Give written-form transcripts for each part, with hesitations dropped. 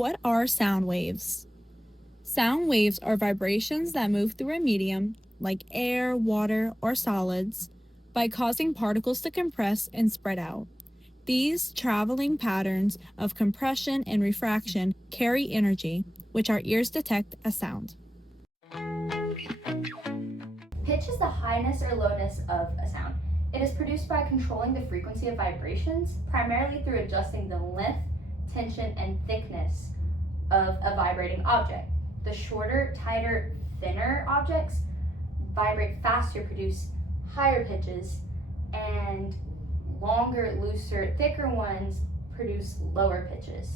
What are sound waves? Sound waves are vibrations that move through a medium, like air, water, or solids, by causing particles to compress and spread out. These traveling patterns of compression and refraction carry energy, which our ears detect as sound. Pitch is the highness or lowness of a sound. It is produced by controlling the frequency of vibrations, primarily through adjusting the length, tension, and thickness of a vibrating object. The shorter, tighter, thinner objects vibrate faster, produce higher pitches, and longer, looser, thicker ones produce lower pitches.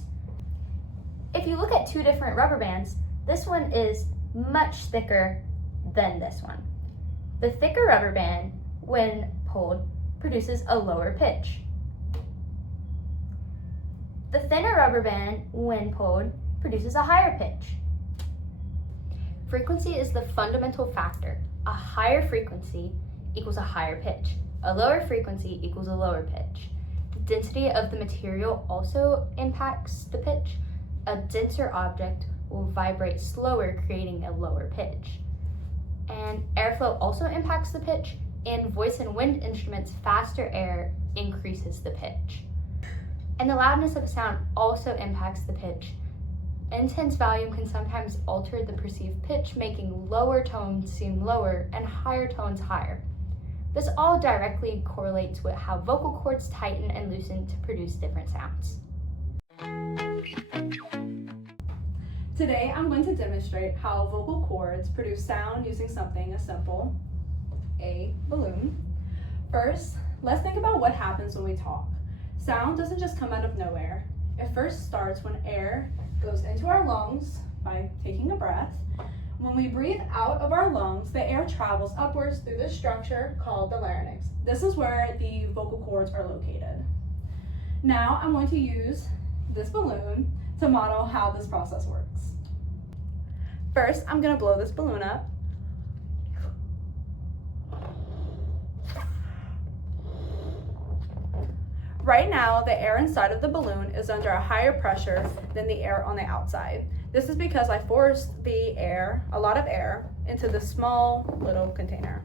If you look at two different rubber bands, this one is much thicker than this one. The thicker rubber band, when pulled, produces a lower pitch. The thinner rubber band, when pulled, produces a higher pitch. Frequency is the fundamental factor. A higher frequency equals a higher pitch. A lower frequency equals a lower pitch. The density of the material also impacts the pitch. A denser object will vibrate slower, creating a lower pitch. And airflow also impacts the pitch. In voice and wind instruments, faster air increases the pitch. And the loudness of a sound also impacts the pitch. Intense volume can sometimes alter the perceived pitch, making lower tones seem lower and higher tones higher. This all directly correlates with how vocal cords tighten and loosen to produce different sounds. Today I'm going to demonstrate how vocal cords produce sound using something as simple, a balloon. First, let's think about what happens when we talk. Sound doesn't just come out of nowhere. It first starts when air goes into our lungs by taking a breath. When we breathe out of our lungs, the air travels upwards through this structure called the larynx. This is where the vocal cords are located. Now I'm going to use this balloon to model how this process works. First, I'm going to blow this balloon up. Right now, the air inside of the balloon is under a higher pressure than the air on the outside. This is because I forced the air, a lot of air, into this small little container.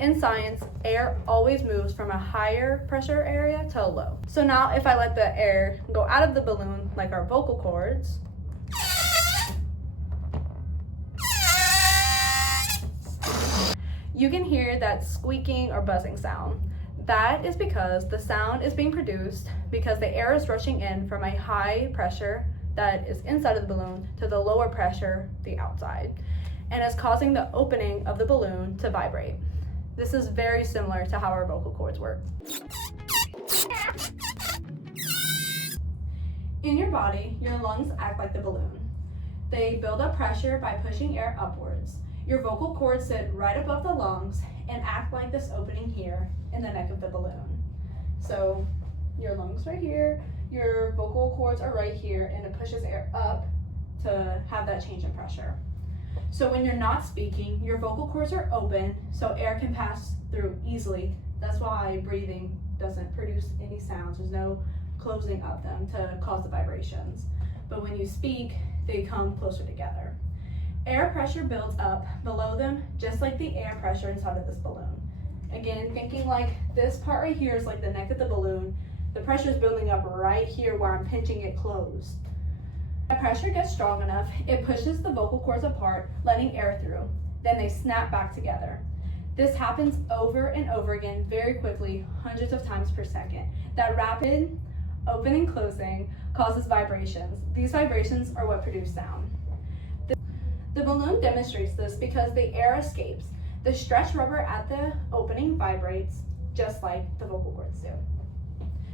In science, air always moves from a higher pressure area to a low. So now if I let the air go out of the balloon, like our vocal cords, you can hear that squeaking or buzzing sound. That is because the sound is being produced because the air is rushing in from a high pressure that is inside of the balloon to the lower pressure, the outside, and is causing the opening of the balloon to vibrate. This is very similar to how our vocal cords work. In your body, your lungs act like the balloon. They build up pressure by pushing air upwards. Your vocal cords sit right above the lungs and act like this opening here in the neck of the balloon. So your lungs right here, your vocal cords are right here, and it pushes air up to have that change in pressure. So when you're not speaking, your vocal cords are open so air can pass through easily. That's why breathing doesn't produce any sounds. There's no closing of them to cause the vibrations. But when you speak, they come closer together. Air pressure builds up below them, just like the air pressure inside of this balloon. Again, thinking like this part right here is like the neck of the balloon. The pressure is building up right here where I'm pinching it closed. When pressure gets strong enough, it pushes the vocal cords apart, letting air through. Then they snap back together. This happens over and over again very quickly, hundreds of times per second. That rapid opening and closing causes vibrations. These vibrations are what produce sound. The balloon demonstrates this because the air escapes. The stretched rubber at the opening vibrates just like the vocal cords do.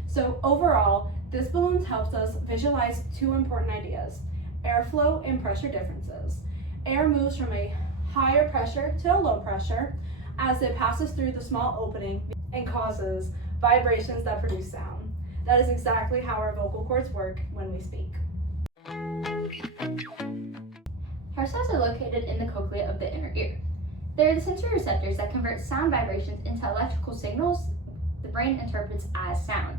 So overall, this balloon helps us visualize two important ideas: airflow and pressure differences. Air moves from a higher pressure to a low pressure as it passes through the small opening and causes vibrations that produce sound. That is exactly how our vocal cords work when we speak. Hair cells are located in the cochlea of the inner ear. They are the sensory receptors that convert sound vibrations into electrical signals the brain interprets as sound.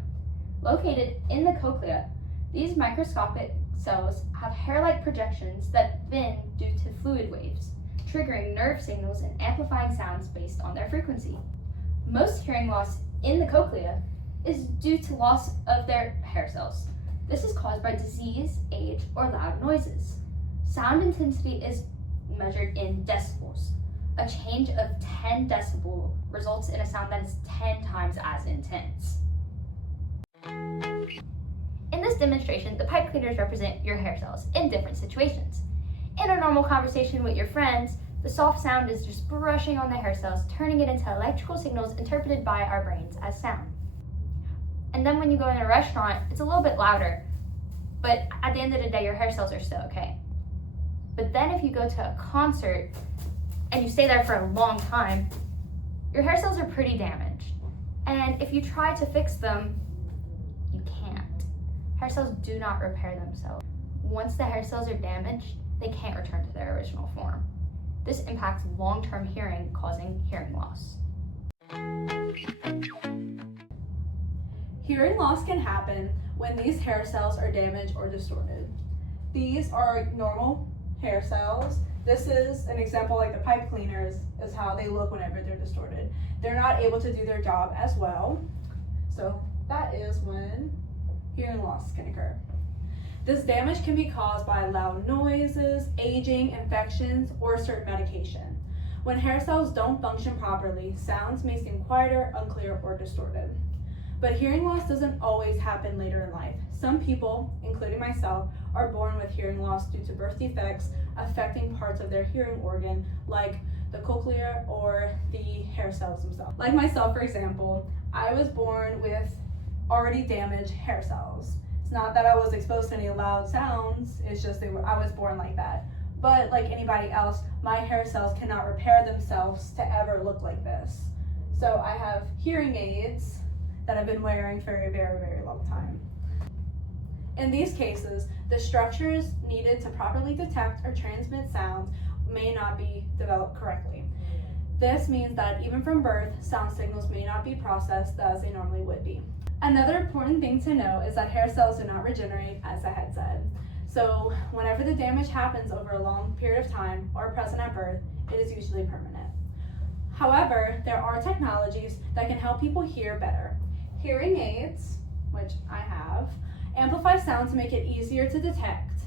Located in the cochlea, these microscopic cells have hair-like projections that bend due to fluid waves, triggering nerve signals and amplifying sounds based on their frequency. Most hearing loss in the cochlea is due to loss of their hair cells. This is caused by disease, age, or loud noises. Sound intensity is measured in decibels. A change of 10 decibel results in a sound that is 10 times as intense. In this demonstration, the pipe cleaners represent your hair cells in different situations. In a normal conversation with your friends, the soft sound is just brushing on the hair cells, turning it into electrical signals interpreted by our brains as sound. And then when you go in a restaurant, it's a little bit louder, but at the end of the day, your hair cells are still okay. But then if you go to a concert and you stay there for a long time, your hair cells are pretty damaged. And if you try to fix them, you can't. Hair cells do not repair themselves. Once the hair cells are damaged, they can't return to their original form. This impacts long-term hearing, causing hearing loss. Hearing loss can happen when these hair cells are damaged or distorted. These are normal hair cells. This is an example like the pipe cleaners is how they look whenever they're distorted. They're not able to do their job as well. So that is when hearing loss can occur. This damage can be caused by loud noises, aging, infections, or certain medication. When hair cells don't function properly, sounds may seem quieter, unclear, or distorted. But hearing loss doesn't always happen later in life. Some people, including myself, are born with hearing loss due to birth defects affecting parts of their hearing organ, like the cochlea or the hair cells themselves. Like myself, for example, I was born with already damaged hair cells. It's not that I was exposed to any loud sounds, it's just I was born like that. But like anybody else, my hair cells cannot repair themselves to ever look like this. So I have hearing aids that I've been wearing for a very, very long time. In these cases, the structures needed to properly detect or transmit sounds may not be developed correctly. This means that even from birth, sound signals may not be processed as they normally would be. Another important thing to know is that hair cells do not regenerate, as I had said. So whenever the damage happens over a long period of time or present at birth, it is usually permanent. However, there are technologies that can help people hear better. Hearing aids, which I have, amplify sound to make it easier to detect.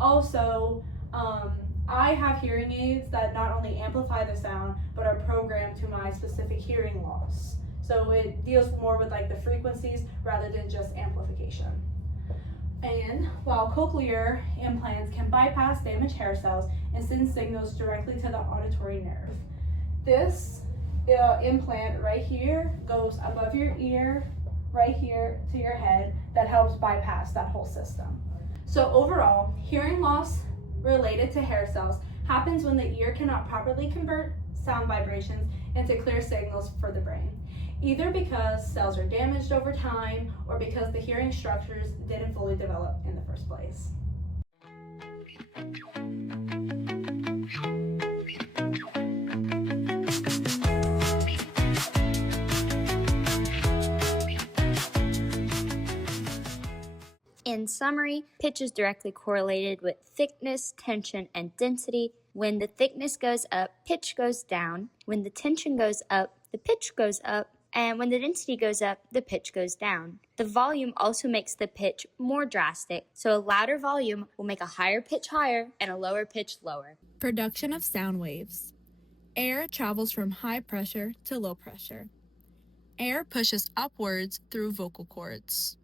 Also, I have hearing aids that not only amplify the sound, but are programmed to my specific hearing loss. So it deals more with like the frequencies rather than just amplification. And while cochlear implants can bypass damaged hair cells and send signals directly to the auditory nerve. This implant right here goes above your ear, right here to your head, that helps bypass that whole system. So overall, hearing loss related to hair cells happens when the ear cannot properly convert sound vibrations into clear signals for the brain, either because cells are damaged over time or because the hearing structures didn't fully develop in the first place. In summary, pitch is directly correlated with thickness, tension, and density. When the thickness goes up, pitch goes down. When the tension goes up, the pitch goes up. And when the density goes up, the pitch goes down. The volume also makes the pitch more drastic, so a louder volume will make a higher pitch higher and a lower pitch lower. Production of sound waves. Air travels from high pressure to low pressure. Air pushes upwards through vocal cords.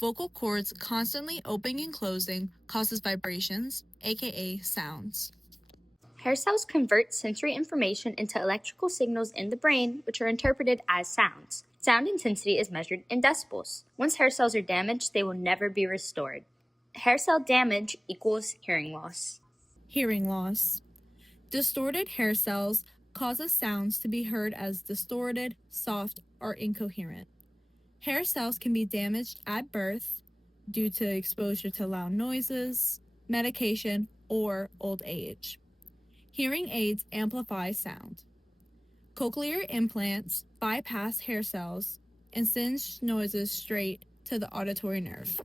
Vocal cords constantly opening and closing causes vibrations, aka sounds. Hair cells convert sensory information into electrical signals in the brain, which are interpreted as sounds. Sound intensity is measured in decibels. Once hair cells are damaged, they will never be restored. Hair cell damage equals hearing loss. Hearing loss. Distorted hair cells causes sounds to be heard as distorted, soft, or incoherent. Hair cells can be damaged at birth due to exposure to loud noises, medication, or old age. Hearing aids amplify sound. Cochlear implants bypass hair cells and send noises straight to the auditory nerve.